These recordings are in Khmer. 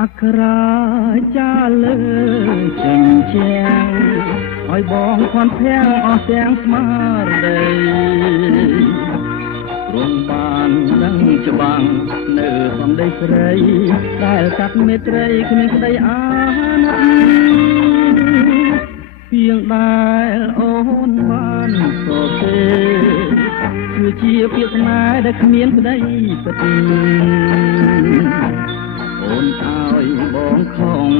អក្រាចាលើចិញ្ចាំងឲ្យបងខន់ភាំងអស់ទាំងស្មារតីរំបានដឹងច្បាំងនៅសំដីស្រីដែលកាត់មេត្រីគ្មានក្តីអាណិតពីងដែលអូនបានសរសេរគឺជាពាក្យស្នេហ៍ដែលគ្មានក្តីពិតអូនឲ្យបងខំ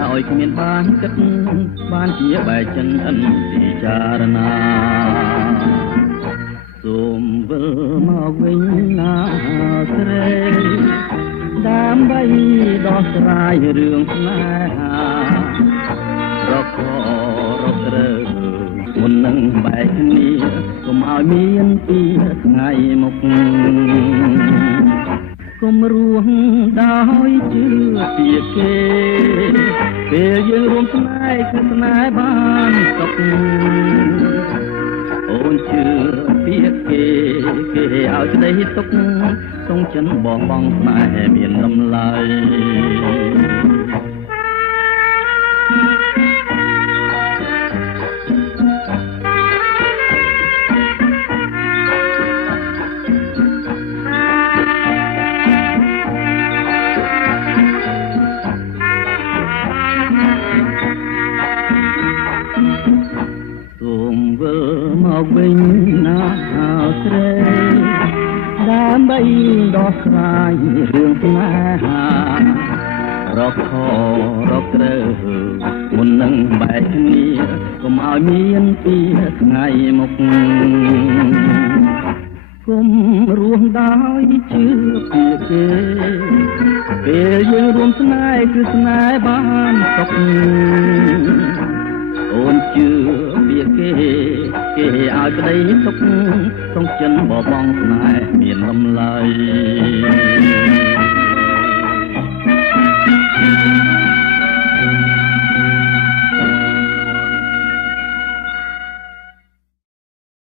ដោយគ្មានបានគិតបានជាបែកចិនអិនពិចារណាសូមវិលមកវិញណាស្រីដើម្បីដោះស្រាយរឿងស្នេហារករករើមុននឹងបែកគ្នាកុំឲ្យមានពីថ្ងៃមុខកុំរួងដោយជឿពីគេពេលយើងរួមស្នេហ៍គឺស្នេហ៍បានសុខអូនជឿពីគេឲ្យស្ដីទុកទងចិនបងបងស្នេហ៍មានតម្លៃមកវិញណាស្រីដើម្បីដោះស្រាយរឿងស្នេហារកខរកត្រូវមុននឹងបែកគ្នាកុំឲ្យមានពីថ្ងៃមុខគុំរស់ដោយជឿពីគេពេលយើងរួមស្នេហ៍គឺស្នេហ៍បានសុខអូនជឿពីគេឲ្យក្តីសុខក្នុងចិនបបងស្នេហ៍មានតម្លៃ